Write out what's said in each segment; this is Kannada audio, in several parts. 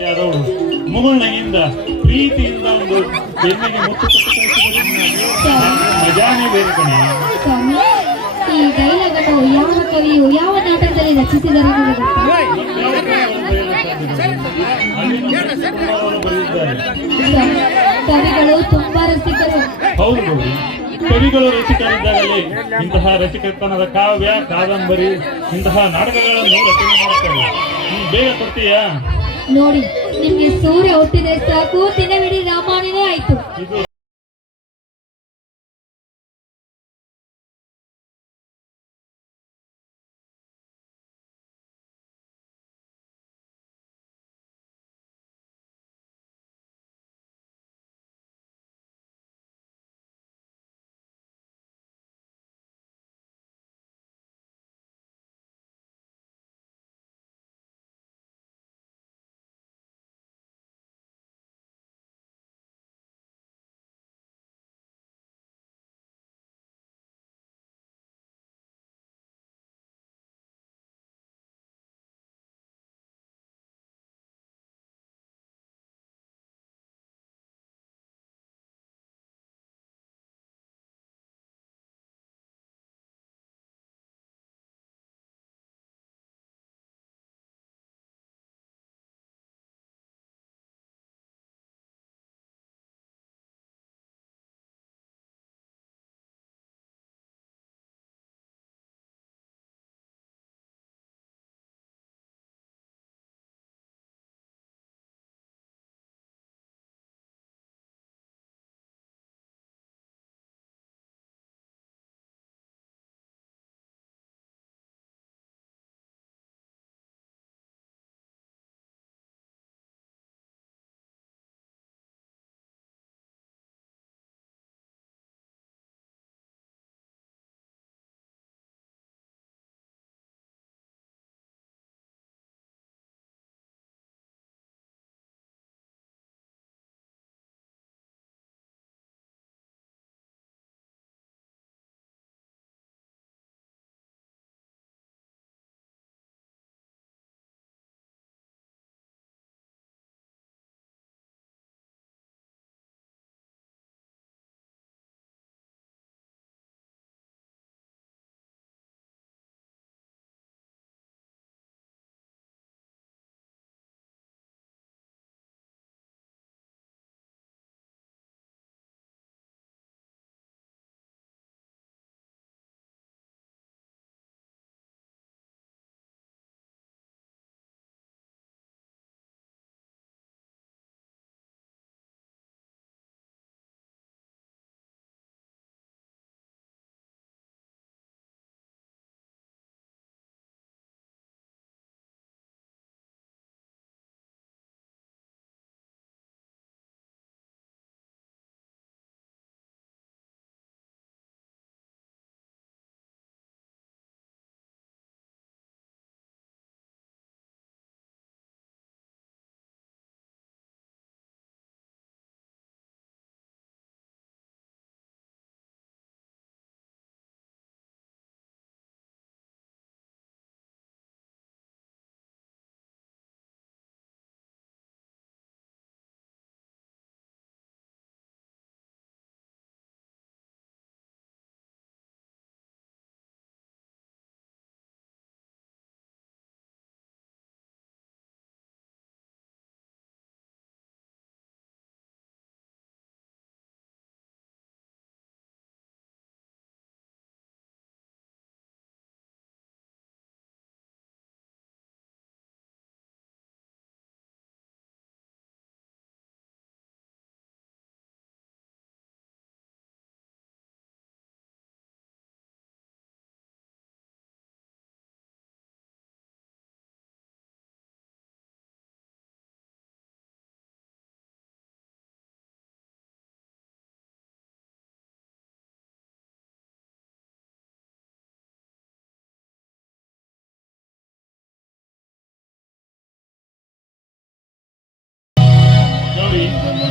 ಆದವಳು ಮುಗುಳ್ನಗಿಂದ ಪ್ರೀತಿಯಿಂದ ಒಂದು ಬೆನ್ನಿಗೆ ಮುತ್ತು ಕೊಟ್ಟು ಕಳಿಸಿದರೆ ಮಜಾನೇ ಬೇರೆ ಕಣೆ. ಈ ಡೈಲಾಗ್ ಅನ್ನು ಯಾವ ಕವಿಯು ಯಾವ ನಾಟಕದಲ್ಲಿ ರಚಿಸಿದರು? ಕವಿಗಳು ತುಂಬಾ ರಸಿಕರು. ಹೌದು ಗೌರಿ, ಕವಿಗಳು ರಸಿಕರಿದ್ದಾಗಲೇ ಇಂತಹ ರಸಿಕತನದ ಕಾವ್ಯ ಕಾದಂಬರಿ ಇಂತಹ ನಾಟಕಗಳನ್ನು ರಚನೆ ಮಾಡುತ್ತಾರೆ. ಬೇಗ ಕೊಡ್ತೀಯಾ? ನೋಡಿ, ನಿಮ್ಗೆ ಸೂರ್ಯ ಹುಟ್ಟಿದ್ರೆ ಸಾಕು, ದಿನವಿಡೀ ರಾಮಾಯಣನೇ ಆಯ್ತು.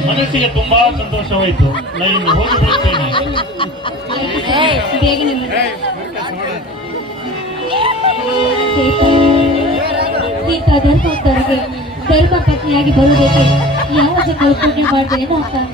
ಮನಸ್ಸಿಗೆ ತುಂಬಾ ಸಂತೋಷವಾಯಿತು. ನಾನು ಇನ್ನು ಹೋಗಿ ಬರುತ್ತೇನೆ. ಧರ್ಮಸ್ಥಳಕ್ಕೆ ಧರ್ಮ ಪತ್ನಿಯಾಗಿ ಬರುವುದಕ್ಕೆ ಯಾವ ಜನರು ಪುಣ್ಯ ಮಾಡ್ತಾರೆ ಅಂತಾನೆ.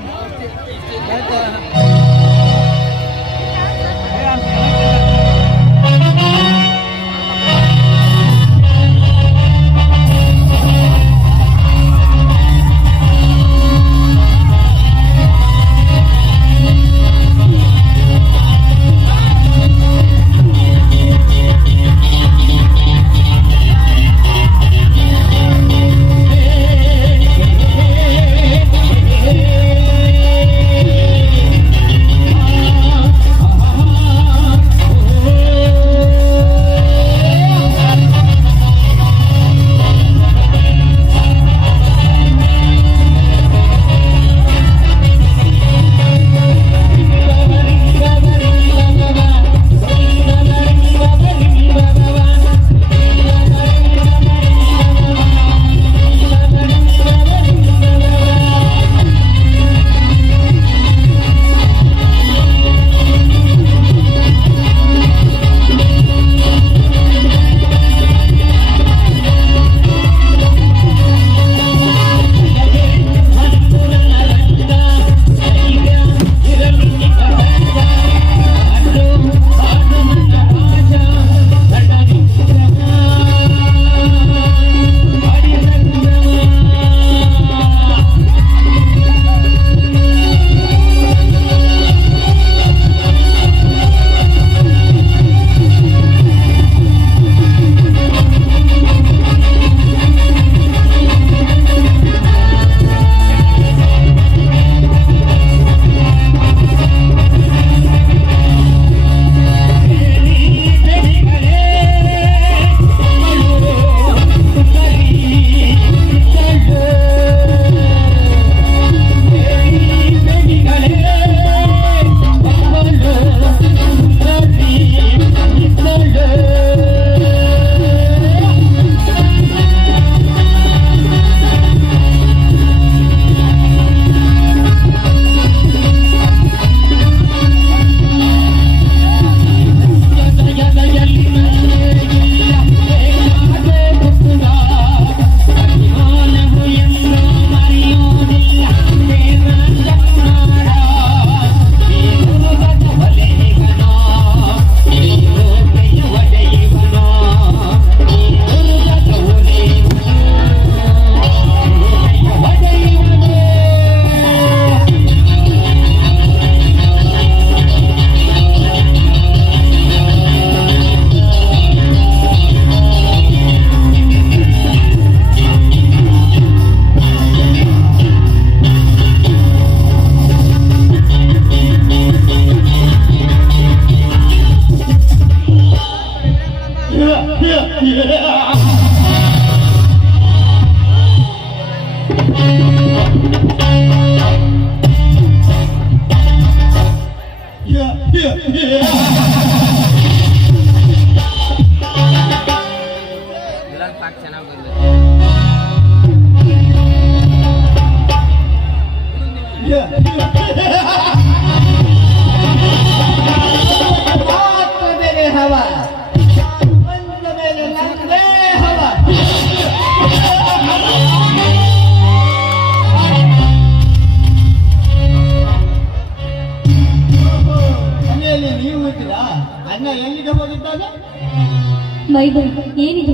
ಮೈಬಲ್ ಏನಿದೆ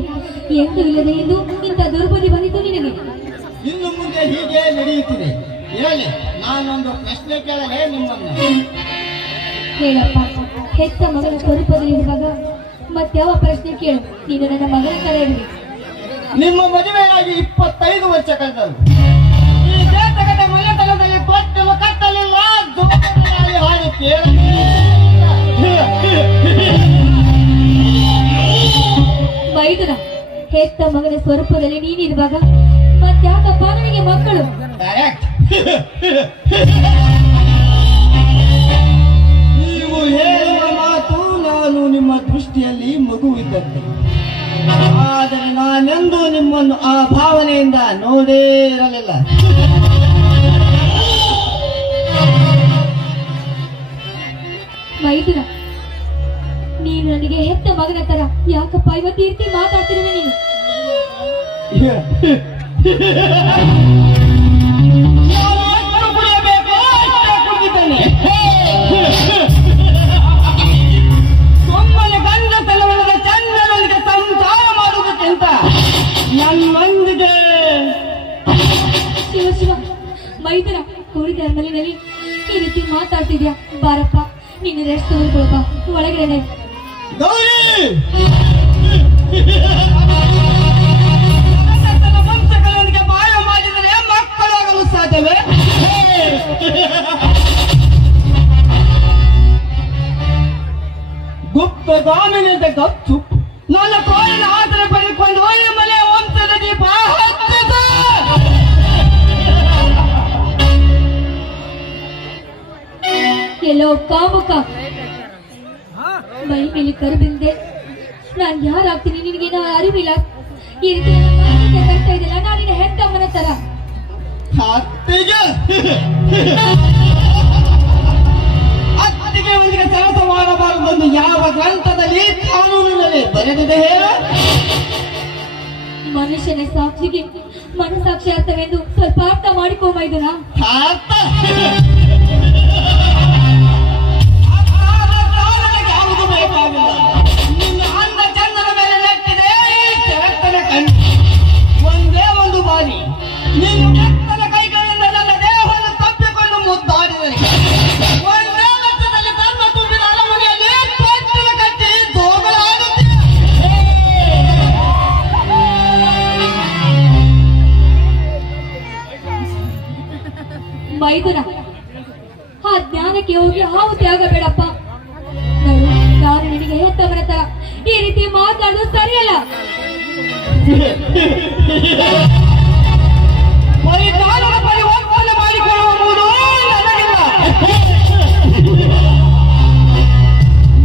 ಎಂದು ಇಲ್ಲದೆ ಎಂದು ಇಂಥ ದುರ್ಬುದ್ಧಿ ಬಂದಿತು ನಿನಗೆ? ಇನ್ನು ಮುಂದೆ ಹೀಗೆ ನಡೆಯುತ್ತಿದೆ. ಹೇಳಿ, ನಾನೊಂದು ಪ್ರಶ್ನೆ ಕೇಳಲೇ ನಿಮ್ಮನ್ನು? ಹೇಳಪ್ಪ. ಹೆತ್ತ ಮಗಳ ಸ್ವರೂಪದಲ್ಲಿರುವಾಗ ಮತ್ಯಾವ ಪ್ರಶ್ನೆ ಕೇಳು. ನೀನು ನನ್ನ ಮಗನ ಕರೆ ಇರಲಿ. ನಿಮ್ಮ ಮದುವೆಯಾಗಿ 25 ವರ್ಷ ಕಳೆದರು. ಈ ಜಾತಕದ ಮನೆತನದಲ್ಲಿ ಕೊಟ್ಟಲು ಕಟ್ಟಲಿಲ್ಲ, ಜೋರಾಗಿ ಹಾಡಿ ಕೇಳಲಿಲ್ಲ. ಮೈದುನ, ಹೆತ್ತ ಮಗನ ಸ್ವರೂಪದಲ್ಲಿ ನೀನಿರುವಾಗ ಮತ್ಯಾಕಪ್ಪ ನನಗೆ ಮಕ್ಕಳು? ನೀವು ಹೇಳುವ ಮಾತು ನಾನು ನಿಮ್ಮ ದೃಷ್ಟಿಯಲ್ಲಿ ಮಗುವಿದ್ದಂತೆ. ಆದರೆ ನಾನೆಂದೂ ನಿಮ್ಮನ್ನು ಆ ಭಾವನೆಯಿಂದ ನೋಡೇ ಇರಲಿಲ್ಲ. ಮೈದುನ, ನೀನು ನನಗೆ ಹೆತ್ತ ಮಗನ ತರ ಯಾಕಪ್ಪ ಇವತ್ತು ಈ ರೀತಿ ಮಾತಾಡ್ತಿರುವೆ ನೀನು? ನಾನು ಎಷ್ಟು ಕುಡಿಯಬೇಕು ಅಷ್ಟೇ ಕುಡಿದಿದ್ದೇನೆ. ಸುಮ್ಮನೆ ಗಂಡ ತಲವರದ ಚಂದನೊಂದಿಗೆ ಸಂಸಾರ ಮಾಡುವುದಕ್ಕಿಂತ ನನ್ನೊಂದಿಗೆ ಶಿವ ಶಿವ ಮೈದನ ಕೂಡಿದ ಮನೆಯಲ್ಲಿ ಈ ರೀತಿ ಮಾತಾಡ್ತಿದ್ಯಾ? ಬಾರಪ್ಪ, ನೀನು ರೆಸ್ಟ್ ತಗೊಳ್ಕೊಳಪ್ಪ, ಒಳಗಡೆ ಗೌರಿ ವಂಶಗಳೊಂದಿಗೆ ಬಾಯ ಮಾಡಿದರೆ ಮಕ್ಕಳಾಗಲು ಸಾಧ್ಯವೇ? ಗುಪ್ತ ಗಾಮಿನಿಂದ ಗಚ್ಚು ನನ್ನ ಕೋರಿನ ಆತರ ಪಡೆದುಕೊಂಡು ಈ ಮನೆಯ ವಂಶದ ದೀಪ ಹತ್ತಿಸ. ಎಲ್ಲೋ ಕಾಮುಕ ಮೈ ಮೇಲೆ ಕರುಬಿಂದೆ. ನಾನ್ ಯಾರಾಗ್ತೀನಿ ನಿನಗೇನೋ ಅರಿವಿಲ್ಲ. ಈ ರೀತಿ ಬರ್ತಾ ಇದೆಯಲ್ಲ, ನಾನಿನ ಹೆತ್ತಮ್ಮನ ತರ. ಅತ್ತಿಗೆ ಒಂದಿಗೆ ಕೆಲಸ ಮಾಡಬಾರದೆಂದು ಯಾವ ಗ್ರಂಥದಲ್ಲಿ ಕಾನೂನಿನಲ್ಲಿ ಬರೆದಿದೆ ಹೇಳ? ಮನುಷ್ಯನ ಸಾಕ್ಷಿಗೆ ಮನಸಾಕ್ಷಿ ಅರ್ಥವೆಂದು ಸ್ವಲ್ಪ ಅರ್ಥ ಮಾಡಿಕೋ ಮೈದುನ. ಯಾವುದು ಬೇಕಾಗಿಲ್ಲ. ನಿನ್ನ ಅಂದ ಚಂದನ ಮೇಲೆ ನೆಟ್ಟಿದೆ ಈ ಜಗತ್ತನ ಕಣ್ಣು. ಒಂದೇ ಒಂದು ಬಾರಿ ನಿನ್ನ ಕೆತ್ತನ ಕೈಗಳಿಂದ ನನ್ನ ದೇಹವನ್ನು ತಪ್ಪಿಕೊಂಡು ಮುದ್ದಾಡಿದರೆ ಒಂದೇ ವರ್ಷದಲ್ಲಿ ಧರ್ಮ ತುಂಬಿದ ಅರಮನೆಯಲ್ಲಿ ತೊಟ್ಟಿಲು ಕಟ್ಟಿ ಜೋಗಳಾಡುತ್ತೆ. ಮೈದುನ, ಆ ಜ್ಞಾನಕ್ಕೆ ಹೋಗಿ ಹಾವು ತ್ಯಾಗ ಬೇಡಪ್ಪ. ನೋಡು, ನಾನು ನಿನಗೆ ಹೆತ್ತವನ ತರ ಈ ರೀತಿ ಮಾತಾಡೋದು ಸರಿಯಲ್ಲ. ಪರಿಜ್ಞಾನದ ಪರಿವರ್ತನೆ ಮಾಡಿಕೊಳ್ಳುವ ಮೂರು ನನಗಿಲ್ಲ.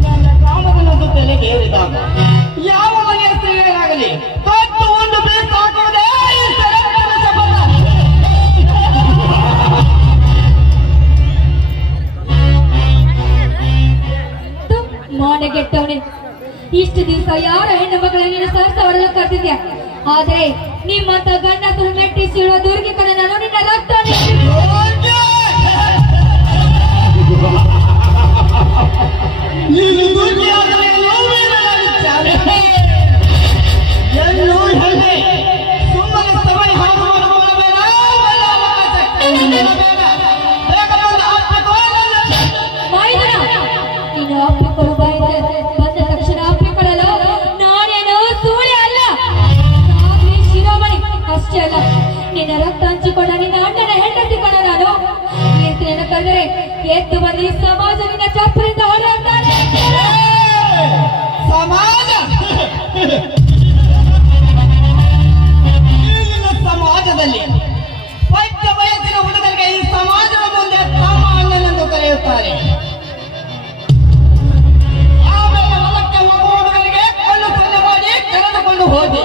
ನನ್ನ ಕಾಮದನ ಜೊತೆಲೆ ಕೇಳಿದಾಗ ಯಾವ ಮನೆಯ ಸ್ತ್ರೀಯರಾಗಲಿ ತೊಟ್ಟು ಒಂದು ಬೀಸ್ ಹಾಕುವುದೇ ಈ ಜಗತ್ತಿನ ಶಪಥ. ಮಾನಗೆಟ್ಟವನೇ, ಇಷ್ಟು ದಿವಸ ಯಾರ ಹೆಣ್ಣು ಮಕ್ಕಳ ನೀನು ಸಹಸವರೆಲ್ಲ ಕರೆದಿದ್ಯಾ. ಆದ್ರೆ ನಿಮ್ಮಂತ ಗಂಡಸರು ಮೆಟ್ಟಿಸಿಡುವ ದುರ್ಗಿ ಕಡೆ ನಾನು ನಿನ್ನ ರಕ್ತ ನೀನು ದುರ್ಗಿಯಾದರೆ ನೋವೇನಾಗುತ್ತಾರೆ? ಎನ್ನು ಹೆಣ್ಣೆ, ಸುಮ್ಮನೆ ಸಮಯ ಹಾಳು ಮಾಡಬೇಡ. ನೀನು ಅಪ್ಪಿಕೊಳ್ಳು ಬಾಯಿದ್ರೆ ಬಂದ ತಕ್ಷಣ ಅಪ್ಪಿಕೊಳ್ಳಲು ನಾನೇನು ಸೂಳೆ ಅಲ್ಲ, ಸಾಧ್ವಿ ಶಿರೋಮಣಿ ಅಷ್ಟೇ ಅಲ್ಲ. ನಿನ್ನ ರಕ್ತ ಹಂಚಿಕೊಂಡ ನಿನ್ನ ಅಣ್ಣನ ಹೆಂಡತಿ ಕಣ ನಾನು. ಕೀರ್ತಿಯನ್ನು ಕರೆದರೆ ಎದ್ದು ಬಂದು ಈ ಸಮಾಜ ನಿನ್ನ ಚಪ್ಪರಿಂದ ಹೊಡೆಯುತ್ತಾರೆ. ಸಮಾಜ ಈಗಿನ ಸಮಾಜದಲ್ಲಿ ಪಂಚ ವಯಸ್ಸಿನ ಹುಡುಗರಿಗೆ ಈ ಸಮಾಜದ ಮುಂದೆ ತಮ್ಮ ಅಣ್ಣನೆಂದು ಕರೆಯುತ್ತಾರೆ. ಆಮೇಲೆ ಹೊಲಕ್ಕೆ ಹೋಗುವ ಹುಡುಗರಿಗೆ ಕಣ್ಣು ಸನ್ನೆ ಮಾಡಿ ಕರೆದುಕೊಂಡು ಹೋಗಿ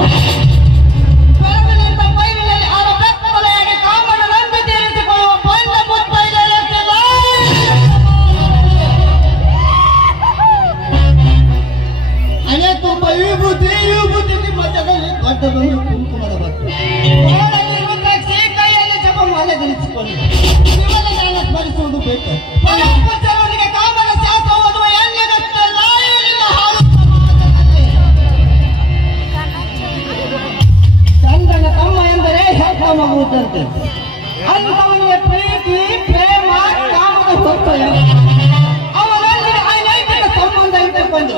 ಬೆಳಗಿನಿಂದ ಬೈಲಿನಲ್ಲಿ ಆರ ಬೆತ್ತಲೆಯಾಗಿ ಕಾಮಣ್ಣನಂತೆ ತೀರಿಸಿಕೊಳ್ಳುವ ಬಂದ ಮುತ್ತೈದೆಯರಿಲ್ಲ. ಹಣೆ ತುಂಬ ವಿಭೂತಿ ಮಧ್ಯದಲ್ಲಿ ದೊಡ್ಡದೊಂದು ಕುಂಕುಮದ ಬಟ್ಟೆ, ಕೊರಳಲ್ಲಿ ರುದ್ರಾಕ್ಷಿ, ಕೈಯಲ್ಲಿ ಜಪಮಾಲೆ ಧರಿಸಿಕೊಂಡು ಶಿವನನ್ನು ಸ್ಮರಿಸುವುದು ಬೇಕು. ಪರಮಪುತ್ರರೊಂದಿಗೆ ಕಾಮನ ಶಾಸ್ತ್ರ ಓದುವ ಎಣ್ಣೆಗಟ್ಟೆಲ್ಲ ಇಲ್ಲಿನ ಹಾಳು ಸಮಾಜದಲ್ಲಿ. ಚಂದನ ತಮ್ಮ ಎಂದರೆ ಹೆತ್ತ ಮಗುವುದಂತೆ. ಅಂಥವನಿಗೆ ಪ್ರೀತಿ, ಪ್ರೇಮ, ಕಾಮದ ಹೊತ್ತಯ ಅವನೊಂದಿಗೆ ಅನೈತಿಕ ಸಂಬಂಧ ಇಟ್ಟುಕೊಂಡು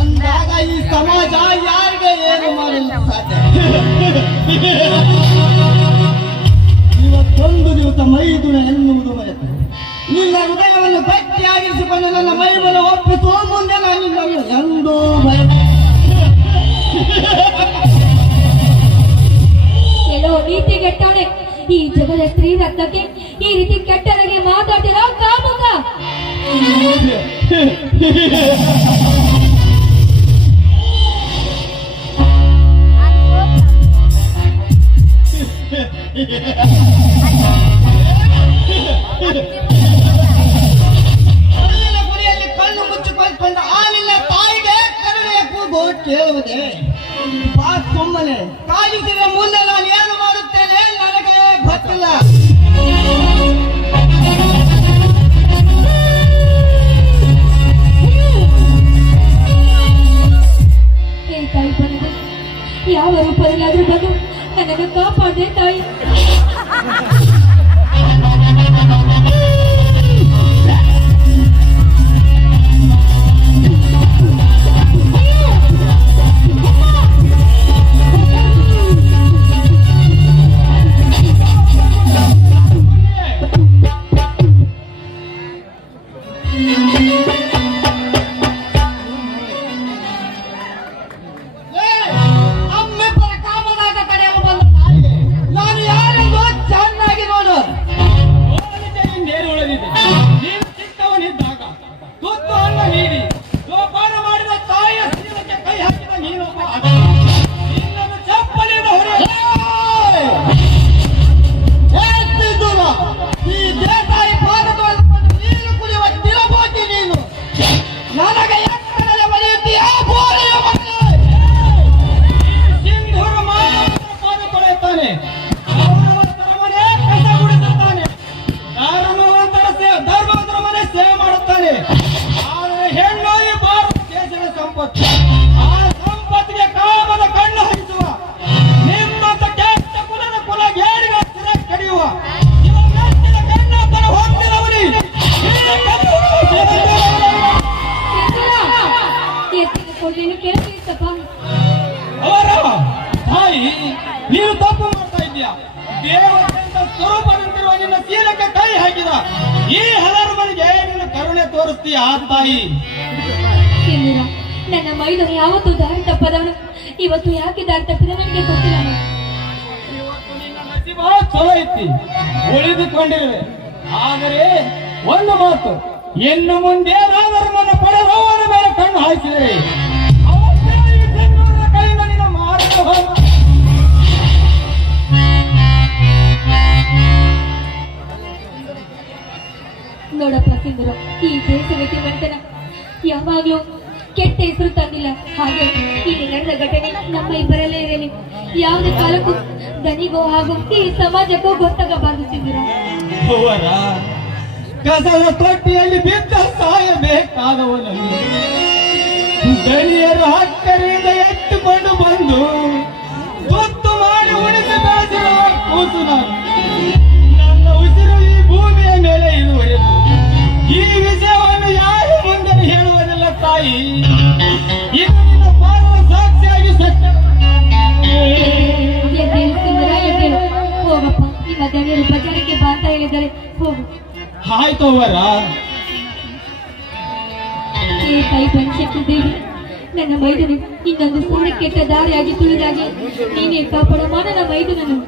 ಅಂದಾಗ ಈ ಸಮಾಜ ಯಾರಿಗೆ ಏನು ಮಾಡಲು ಸಾಧ್ಯ? ಇವತ್ತೊಂದು ದಿವಸ ಮೈದುನ ಎನ್ನುವುದು ಮರೆತು ನಿನ್ನ ಹೃದಯವನ್ನು ಗಟ್ಟಿಯಾಗಿರಿಸಿಕೊಂಡು ನನ್ನ ಮೈಬಲ ಒಪ್ಪಿಸುವ ಮುಂದೆ ನಾನು ನಿನ್ನನ್ನು ಎಂದೂ ಕೆಲವು ನೀತಿಗೆಟ್ಟವನೇ, ಈ ಜಗದ ಸ್ತ್ರೀ ರತ್ನಕ್ಕೆ ಈ ರೀತಿ ಕೆಟ್ಟದಾಗಿ ಮಾತಾಡ್ತಿರೋ ಕಾಮುಕ. ತುತ್ತು ಅನ್ನ ನೀಡಿ ಜೋಪಾನ ಮಾಡಿದ ತಾಯಿಯ ಶೀಲಕ್ಕೆ ಕೈ ಹಾಕಿದ ನೀನೊಬ್ಬ ನಿನ್ನನ್ನು ಚಪ್ಪಲಿಯಿಂದ ಈ ದೇಸಾಯಿ ಪಾದಗಳನ್ನು ನೀರು ಕುಡಿಯುವ ತಿಲಬೋಟಿ ನೀನು ನನಗೆ ಎತ್ತರದಲ್ಲಿ ಬರೆಯುತ್ತೀಯ ಬೋರೆಯ ಮಗನೇ. ಸಿಂಧೂರ ಪಾದ ಪಡೆಯುತ್ತಾನೆ ಧರ್ಮವಂತರ ಮನೆ ಕಸ ಗುಡಿಸುತ್ತಾನೆ ಧರ್ಮವಂತರ ಮನೆ ಸೇವೆ ಮಾಡುತ್ತಾನೆ. ಆದರೆ ಹೆಣ್ಣು ಈ ಭಾರತ ದೇಶದ ಸಂಪತ್ತು. ಆ ಸಂಪತ್ತಿಗೆ ಕಾಮದ ಕಣ್ಣು ಹರಿಸುವ ನಿಮ್ಮಂತ ಕೆಟ್ಟ ಕುಲದ ಕುಲಗೇಡಿಗಳ ಸಿರೆ ಕಡಿಯುವ ಇವ ಮೆಚ್ಚಿನ ಕಣ್ಣೊಬ್ಬನ ಹೋಗ್ತಿರವನಿ ಎತ್ತಿನ ಕೇಳ್ತೀಸಪ್ಪ. ಅವರ ತಾಯಿ ನೀನು ತಪ್ಪು ಮಾಡ್ತಾ ಇದೀಯ. ದೇವತೆಂತ ಸ್ವರೂಪದಂತಿರುವ ನಿನ್ನ ಶೀಲಕ್ಕೆ ಕೈ ಹಾಕಿದ ಈ ಹಲರ್ಮನಿಗೆ ನಿನ್ನ ಕರುಣೆ ತೋರಿಸ್ತೀಯ ಆ ತಾಯಿ. ಸಿಂಧೂರ, ನನ್ನ ಮೈದನು ಯಾವತ್ತೂ ದಾರಿ ತಪ್ಪದವನು. ಇವತ್ತು ಯಾಕೆ ದಾರಿ ತಪ್ಪಿದ ನನಗೆ ಗೊತ್ತಿಲ್ಲ. ಇವತ್ತು ನಿನ್ನ ನಸೀಬ ಚಲೋ ಐತಿ, ಉಳಿದುಕೊಂಡಿರುವೆ. ಆದರೆ ಒಂದು ಮಾತು, ಇನ್ನು ಮುಂದೆ ಧರ್ಮವನ್ನು ಪಡೆದವರ ಮೇಲೆ ಕಣ್ಣು ಹಾಯಿಸಿದರೆ ಅವತ್ತೇ ಈ ಸಿಂಧೂರದ ಕೈಯಿಂದ ನಿನ್ನ ಮಾರಲು ಹೋಗ. ನೋಡಪ್ಪ ಸಿಂಧೂರ, ಈ ದೇಶದ ಶ್ರೀಮಂತನ ಯಾವಾಗ್ಲೂ ಕೆಟ್ಟ ಹೆಸರು ತಂದಿಲ್ಲ. ಹಾಗೆ ಇಲ್ಲಿ ನಡೆದ ಘಟನೆ ನಮ್ಮ ಇಬ್ಬರಲ್ಲೇ ಇರಲಿ. ಯಾವುದೇ ಕಾಲಕ್ಕೂ ದನಿಗೋ ಹಾಗೂ ಈ ಸಮಾಜಕ್ಕೂ ಗೊತ್ತಾಗಬಾರದು ಸಿಂಧೂರ. ಅವರ ಕಸದ ತೊಟ್ಟಿಯಲ್ಲಿ ಬಿದ್ದ ಸಾಯಬೇಕಾದವನನ್ನು ದಣಿಯರು ಹಕ್ಕರಿಂದ ಎತ್ತುಕೊಂಡು ಬಂದು ತುತ್ತು ಮಾಡಿ ಉಳಿಸಿ ಬೆಳೆಸಿದ ಕೂಸು ನಾನು. ನನ್ನ ಉಸಿರು ಈ ಭೂಮಿಯ ಮೇಲೆ ಇರುವರೆಗೂ ಈ ವಿಷಯವನ್ನು ಯಾರು ಮುಂದೆ ಹೇಳುವುದಿಲ್ಲ ತಾಯಿ. ಇದು ನಿನ್ನ ಪಾದ ಸಾಕ್ಷಿಯಾಗಿ ಸತ್ಯ. ಎದ್ದೇಳು ಸಿಂಧೂರ, ಎದ್ದೇಳು. ಹೋಗಪ್ಪ, ನಿಮ್ಮ ದಣಿಯರು ಬಜಾರಕ್ಕೆ ಬಾ ಅಂತ ಹೇಳಿದ್ದಾರೆ. ಹೋಗು. ಆಯ್ತು ಅವರ. ಏ ಕೈ ಶಕ್ತಿ ದೇವಿ, ನನ್ನ ಮೈದನು ಇನ್ನೊಂದು ಸಣ್ಣ ಕೆಟ್ಟ ದಾರಿಯಾಗಿ ತುಳಿದಾಗಿ ನೀನೇ ಕಾಪಾಡಮ್ಮ ನನ್ನ ಮೈದನನ್ನು.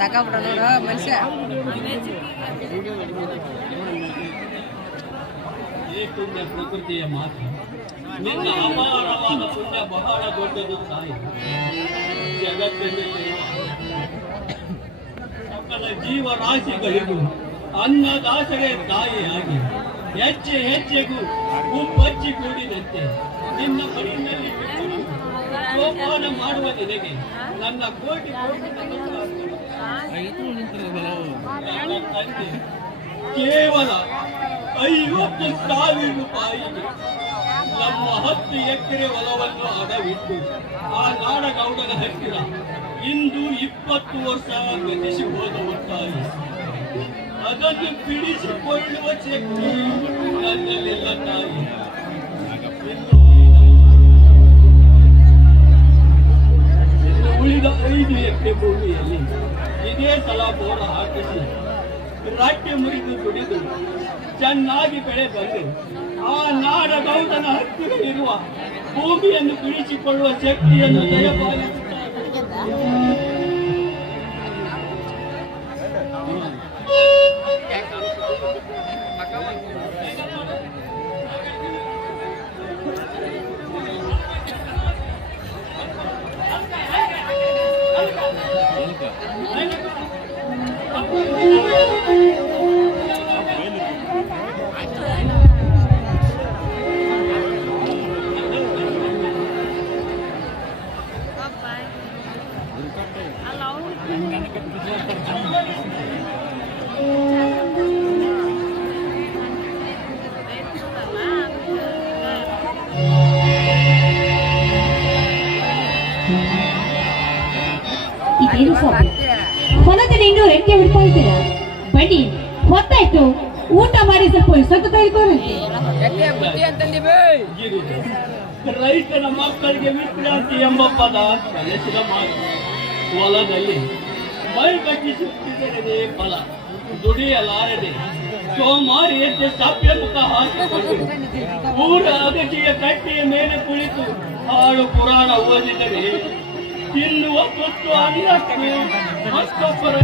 ತಗೊಬಿಡ ನೋಡ ಮನುಷ್ಯ ಈ ಪುಣ್ಯ ಪ್ರಕೃತಿಯ ಮಾತು. ನಿನ್ನ ಅಪಾರವಾದ ಪುಣ್ಯ ಬಹಳ ದೊಡ್ಡದು ತಾಯಿ. ಜಗತ್ತಿನಲ್ಲಿರುವ ಸಕಲ ಜೀವರಾಶಿಗಳಿಗೂ ಅನ್ನದಾಸರೇ ತಾಯಿಯಾಗಿ ಹೆಜ್ಜೆ ಹೆಜ್ಜೆಗೂ ಉಪ್ಪಚ್ಚಿ ಕೂಡಿದಂತೆ ನಿನ್ನ ಮಡಿಯಲ್ಲಿ ಬಿಟ್ಟು ಸೋಪಾನ ಮಾಡುವ ನಿನಗೆ ನನ್ನ ಕೋಟಿ ಕೋಟಿ ನಮಸ್ಕಾರಗಳು. ನನ್ನ ತಂದೆ ಕೇವಲ 50,000 ರೂಪಾಯಿಗೆ ನಮ್ಮ 10 ಎಕರೆ ಹೊಲವನ್ನು ಅಡವಿಟ್ಟು ಆ ನಾಡಗೌಡನ ಹತ್ತಿರ ಇಂದು 20 ವರ್ಷ ಗತಿಸಿ ಹೋದ ತಾಯಿ. ಅದನ್ನು ಬಿಡಿಸಿಕೊಳ್ಳುವ ಶಕ್ತಿ ನನ್ನಲ್ಲಿಲ್ಲ ತಾಯಿ. ಉಳಿದ 5 ಎಕರೆ ಭೂಮಿಯಲ್ಲಿ ಇದೇ ಸಲ ಬೋರ ಹಾಕಿಸಿ ರಾಟ್ಯ ಮುರಿದು ದುಡಿದು ಚೆನ್ನಾಗಿ ಬೆಳೆ ಬಂದು ಆ ನಾಡಗೌಡನ ಹತ್ತಿರ ಇರುವ ಭೂಮಿಯನ್ನು ಬಿಡಿಸಿಕೊಳ್ಳುವ ಶಕ್ತಿಯನ್ನು ದಯಪಾಲಿಸುತ್ತಾರೆ. ಇದೇನು ಸ್ವಾಮಿ, ಹೊಲದಲ್ಲಿ ಇನ್ನೂ ರೆಕ್ಕೆ ಬಿಡ್ಕೊಳ್ತೀರಾ? ಬನ್ನಿ, ಹೊತ್ತಾಯ್ತು, ಊಟ ಮಾಡಿ ಸ್ವಲ್ಪ ಇಷ್ಟೊತ್ತು ಕೈಕೊಳ್ಳುತ್ತೆ. ರೈತನ ಮಕ್ಕಳಿಗೆ ವಿಶ್ರಾಂತಿ ಎಂಬ ಪದ ಕಲಿಸಿದ ಮಾತು. ಹೊಲದಲ್ಲಿ ಮೈ ಬಗ್ಗಿಸುತ್ತಿದ್ದರೆ ಫಲ ದುಡಿಯಲಾರದೆ ಸೋಮಾರಿ ಎದ್ದೆ ಸಭ್ಯ ಮುಖ ಹಾಕಿಕೊಂಡು ಊರ ಅಗತಿಯ ಕಟ್ಟೆಯ ಮೇಲೆ ಕುಳಿತು ಹಾಡು ಪುರಾಣ ಓದಿದರೆ ತಿನ್ನುವ ತುತ್ತು ಅನ್ನಕ್ಕೆ ಮತ್ತೊಬ್ಬರ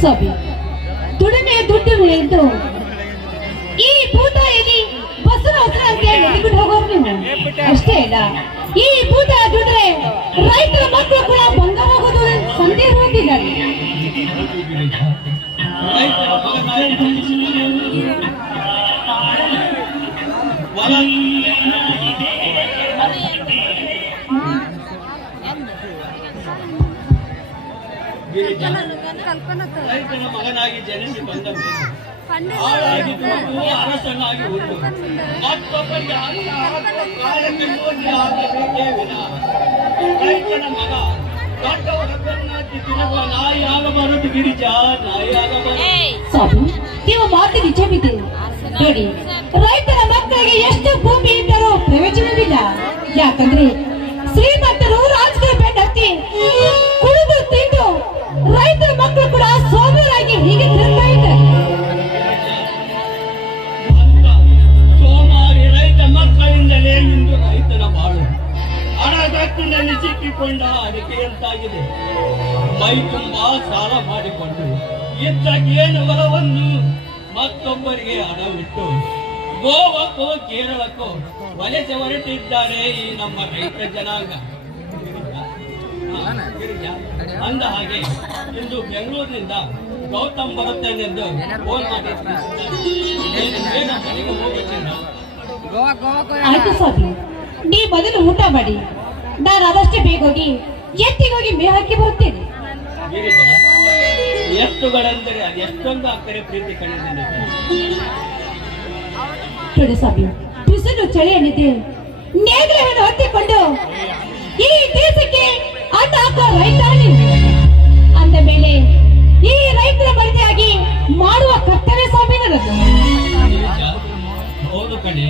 ಸ್ವಾಮಿ, ದುಡಿಮೆ ದುಡ್ಡು ಎಂದು ಈ ಭೂತಾಯಿಗೆ ಬಸರ ಹೊಸರ ಅಂತ ಎಲ್ಲಿಗೂ ಹೋಗೋರು ನೀವು. ಅಷ್ಟೇ ಅಲ್ಲ, ಈ ಭೂತ ದುಡ್ರೆ ರೈತರ ಮಕ್ಕಳು ಕೂಡ ಬಂಗಾರ ಆಗೋದು ಸಂದೇಹ ಹೊಂದಿದ್ದಾರೆ. ರೈತನ ಮಗನಾಗಿ ಜನಿಸಿ ಬಂದ ಮೇಲೆ ಆಳಾಗಿ ದುಡಿದು ಅರಸನಾಗಿ ಹುಟ್ಟು ಮತ್ತೊಬ್ಬರಿಗೆ ಅನ್ನ ಹಾಕುವ ಕಾಲಕ್ಕೆ ಯೋಗಿ ಆಗಬೇಕೇ ವಿನಃ ರೈತನ ಮಗ ದೊಡ್ಡವರ ಬೆನ್ನತ್ತಿ ತಿನ್ನುವ ನಾಯಿ ಆಗಬಾರದು. ಗಿರಿಜಾ, ನಾಯಿ ಆಗಬಾರದು. ಸ್ವಾಮಿ, ನೀವು ಮಾತು ನಿಜವಿದೆ. ನೋಡಿ, ರೈತರ ಮಕ್ಕಳಿಗೆ ಎಷ್ಟು ಭೂಮಿ ಇದ್ದರೂ ಪ್ರಯೋಜನವಿಲ್ಲ. ಯಾಕಂದ್ರೆ ಶ್ರೀಮಂತರು ರಾಜಕೀಯ ಬೆನ್ನತ್ತಿ ಕುಡಿದು ತಿಂದು ರೈತರ ಮಕ್ಕಳು ಕೂಡ ಸೋಮರಾಗಿ ಹೀಗೆ ತಿರುಗ್ತಾ ಇದ್ದಾರೆ. ಸೋಮಾರಿ ರೈತ ಮಕ್ಕಳಿಂದಲೇ ಇಂದು ರೈತನ ಬಾಳು ಹಣಗಟ್ಟಿನಲ್ಲಿ ಸಿಕ್ಕಿಕೊಂಡ ಅಡಿಕೆಯಂತಾಗಿದೆ. ಮೈ ತುಂಬಾ ಸಾಲ ಮಾಡಿಕೊಂಡು ಇದ್ದ ಏನು ಹೊಲವನ್ನು ಮತ್ತೊಬ್ಬರಿಗೆ ಹಣವಿಟ್ಟು ಗೋವಾಕ್ಕೋ ಕೇರಳಕ್ಕೋ ವಲಸೆ ಹೊರಟಿದ್ದಾರೆ ಈ ನಮ್ಮ ರೈತ ಜನಾಂಗ. ಅಂದ ಹಾಗೆ ಇಂದು ಬೆಂಗಳೂರಿನಿಂದ ಗೌತಮ್ ಬರುತ್ತೇನೆಂದು ಫೋನ್ ಮಾಡಿ ಆಯ್ತು ಸ್ವಾಮಿ, ನೀ ಮೊದಲು ಊಟ ಮಾಡಿ, ನಾನು ಅದಷ್ಟೇ ಬೇಗ ಹೋಗಿ ಎತ್ತಿಗೋಗಿ ಮೇ ಹಾಕಿ ಬರುತ್ತೇನೆ. ಎತ್ತುಗಳೆಂದರೆ ಅದೆಷ್ಟೊಂದು ಅಕ್ಕರೆ ಪ್ರೀತಿ ಕಂಡಿದ್ದೇನೆ. ನೋಡಿ ಸ್ವಾಮಿ, ಬಿಸಿಲು ಚಳಿ ಏನಿದೆ, ನೇಗಿಲನ್ನು ಹೊತ್ತಿಕೊಂಡು ಈ ದೇಶಕ್ಕೆ ಅನ್ನ ಹಾಕೋ ರೈತ ನೀವು. ಅಂದ ಮೇಲೆ ಈ ರೈತರ ಮನೆಯಾಗಿ ಮಾಡುವ ಕರ್ತವ್ಯ ಸ್ವಾಮಿ ನನ್ನದು. ಹೌದು ಕಣೆ,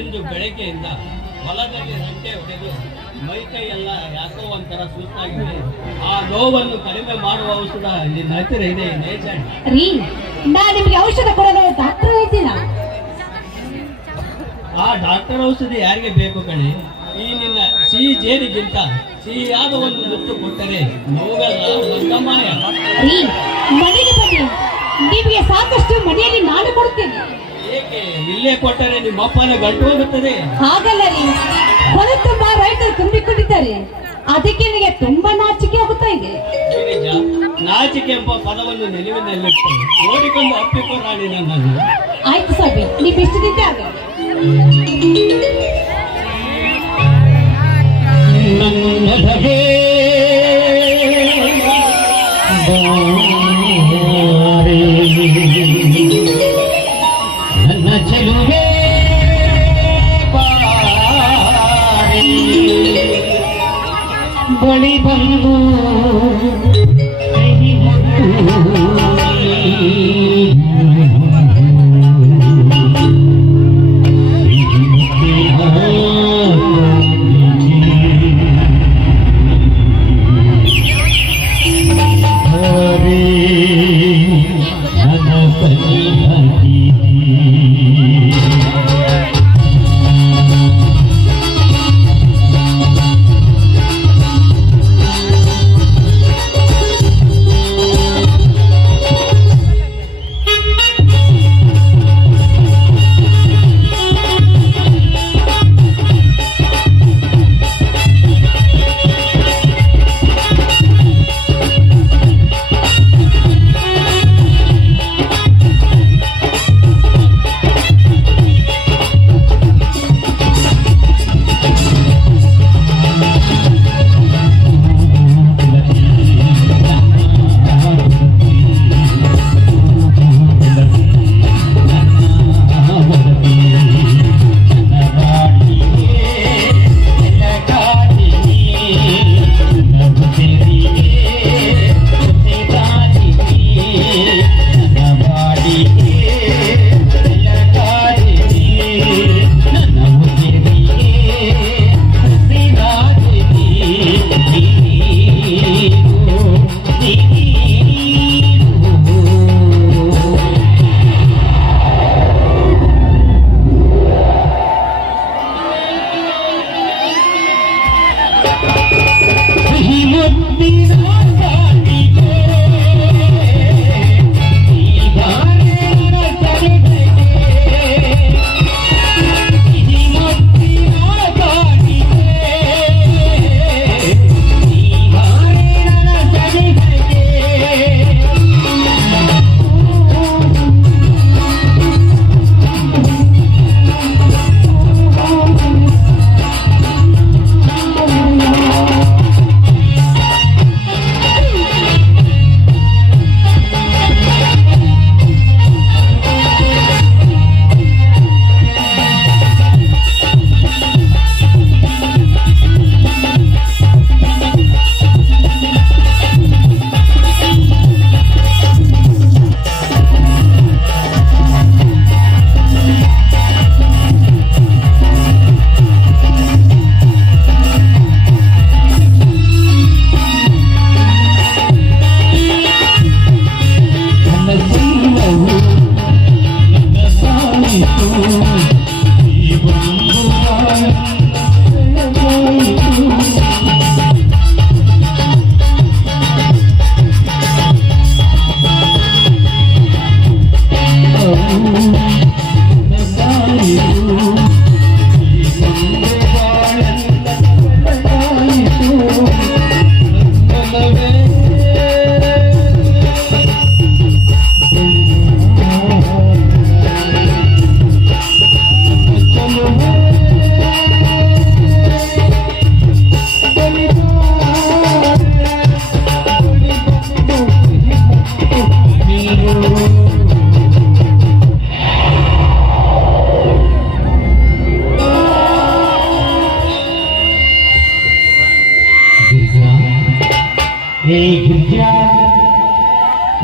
ಇಂದು ಬೆಳಗ್ಗೆಯಿಂದ ಹೊಲದಲ್ಲಿ ರಂಟೆ ಹೊಡೆದು ಮೈಕೈ ಎಲ್ಲ ಯಾಕೋ ಒಂಥರ ಸುಸ್ತಾಗಿದೆ. ಆ ನೋವನ್ನು ಕಡಿಮೆ ಮಾಡುವ ಔಷಧ ನಿನ್ನ ಹತ್ತಿರ ಇದೆ ನೇಜಾಣಿ. ರೀ, ನಾ ನಿಮ್ಗೆ ಔಷಧ ಕೊಡಲು ಡಾಕ್ಟರ್ ಇದ್ದೀನ. ಆ ಡಾಕ್ಟರ್ ಔಷಧಿ ಯಾರಿಗೆ ಬೇಕು ಕಣೆ? ಈ ನಿನ್ನ ಸಿಹಿ ಜೇನಿಗಿಂತ ಸಿಹಿಯಾದ ಒಂದು ಮುತ್ತು ಕೊಟ್ಟರೆ ನೋವೆಲ್ಲ ಒಂದು ಮಾಯ. ರೀ, ಮನೆಗೆ ಬನ್ನಿ, ನಿಮಗೆ ಸಾಕಷ್ಟು ಮನೆಯಲ್ಲಿ ನಾನು ಕೊಡ್ತೇನೆ. ಏಕೆ ಇಲ್ಲೇ ಕೊಟ್ಟರೆ ನಿಮ್ಮಪ್ಪನ ಗಂಟು ಹೋಗುತ್ತದೆ? ಹಾಗಲ್ಲ ರೀ, ಹೊಲ ತುಂಬಾ ರೈತರು ತುಂಬಿಕೊಂಡಿದ್ದಾರೆ, ಅದಕ್ಕೆ ನಿಮಗೆ ತುಂಬಾ ನಾಚಿಕೆ ಆಗುತ್ತಾ ಇದೆ. ಗಿರಿಜ, ನಾಚಿಕೆ ಎಂಬ ಪದವನ್ನು ನೆನಪಿನಲ್ಲಿಟ್ಟು ಓಡಿಕೊಂಡು ಅಪ್ಪಿಕೋ ರಾಣಿ ನನ್ನನ್ನು. ಆಯ್ತು ಸ್ವಾಮಿ, ನೀವು ಇಷ್ಟದಿದ್ದೆ ಆಗ. ನನ್ನೊಳಗೆ ಬಾರೆ, ನನ್ನ ಚೆಲುವೆ ಬಾರೆ, ಬಳಿ ಬಂದು ಕೈ ಮುಟ್ಟು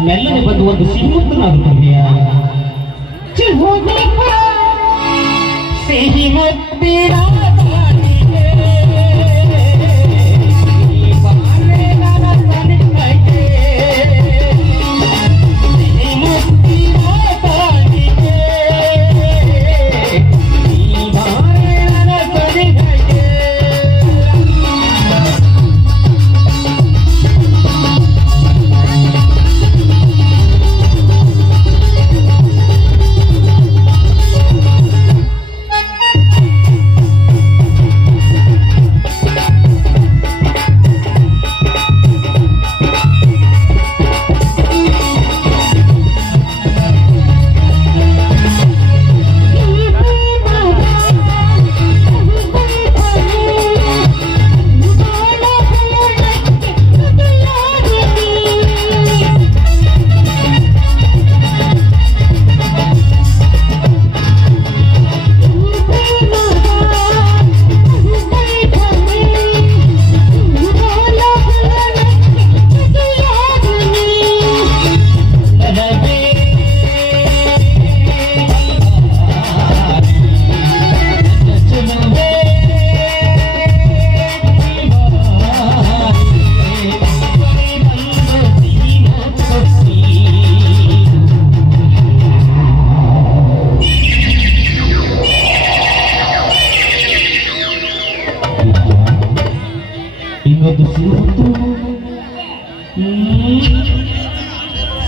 ಮೆಲ್ಲನೆ ಬಂದು ಒಂದು ಸಿಹಿಮುತ್ತನಾಗುತ್ತದೆಯಾ? ಸಿಹಿಮುತ್ತಿನ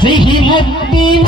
ಸಿಹಿ ಮುತ್ತಿನ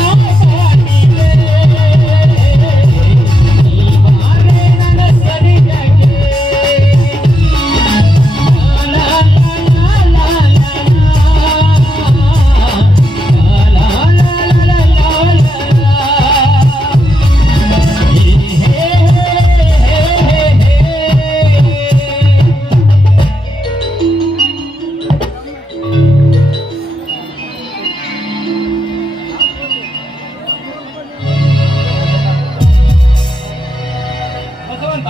ಬಸವಂತ,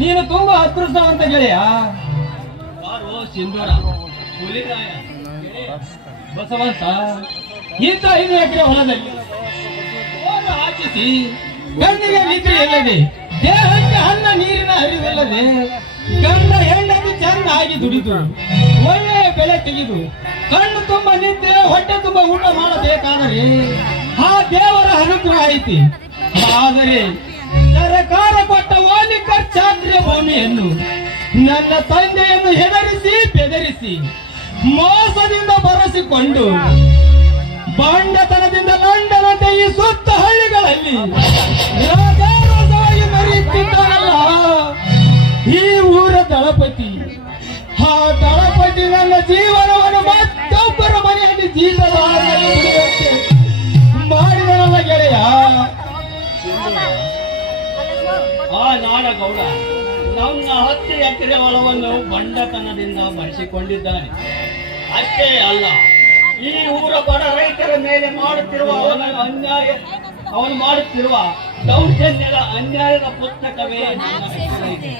ನೀನು ತುಂಬಾ ಅದೃಷ್ಟವಂತ ಗೆಳೆಯ. ಬಾರೋ ಸಿಂಧೂರ ಹುಲಿರಾಯ ಗೆಳೆಯ. ಬಸವಂತ, ಇಂಥ 5 ಎಕರೆ ಹೊಲದಲ್ಲಿ ಬೋರು ಹಾಕಿಸಿ ಗಂಡಿಗೆ ನಿದ್ರೆ ಇಲ್ಲದೆ, ದೇಹಕ್ಕೆ ಅನ್ನ ನೀರಿನ ಹರಿವಿಲ್ಲದೆ, ಗಂಡ ಹೆಂಡತಿ ಚೆನ್ನಾಗಿ ದುಡಿದು ಒಳ್ಳೆಯ ಬೆಳೆ ತೆಗೆದು ಕಣ್ಣು ತುಂಬ ನಿದ್ದೆ ಹೊಟ್ಟೆ ತುಂಬ ಊಟ ಮಾಡಬೇಕಾದರೆ ಆ ದೇವರ ಅನುಗ್ರಹ ಐತಿ. ಆದರೆ ಸರ್ಕಾರ ಕೊಟ್ಟ ವಾಲಿ ಖರ್ಚಾಗ್ರೆ ಭೂಮಿಯನ್ನು ನನ್ನ ತಂದೆಯನ್ನು ಹೆದರಿಸಿ ಬೆದರಿಸಿ ಮೋಸದಿಂದ ಬರೆಸಿಕೊಂಡು ಬಂಡತನದಿಂದ ಲಂಡನಂತೆ ಈ ಸುತ್ತ ಹಳ್ಳಿಗಳಲ್ಲಿ ರಾಜಾರಾಜಾಗಿ ಮೆರೆಯುತ್ತಿದ್ದಾನಲ್ಲ ಈ ಊರ ದಳಪತಿ. ಆ ದಳಪತಿ ನನ್ನ ಜೀವನವನ್ನು ಮತ್ತೊಬ್ಬರ ಮನೆಯಲ್ಲಿ ಜೀವನವಾಗಿ ದುಡಿಯುವಂತೆ ಮಾಡಿದನಲ್ಲ ಗೆಳೆಯ. ಆ ನಾಡಗೌಡ ನನ್ನ 10 ಎಕರೆ ಹೊಲವನ್ನು ಬಂಡತನದಿಂದ ಬರೆಸಿಕೊಂಡಿದ್ದಾನೆ. ಅಷ್ಟೇ ಅಲ್ಲ, ಈ ಊರ ಬಡ ರೈತರ ಮೇಲೆ ಮಾಡುತ್ತಿರುವ ಅವನು ಮಾಡುತ್ತಿರುವ ದೌರ್ಜನ್ಯದ ಅನ್ಯಾಯದ ಪುಸ್ತಕವೇ ನನ್ನ ಹೆಸರಿದೆ.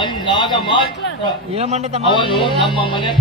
ಅಂದಾಗ ಮಾತ್ರ ಅವನು ನಮ್ಮ ಮನೆ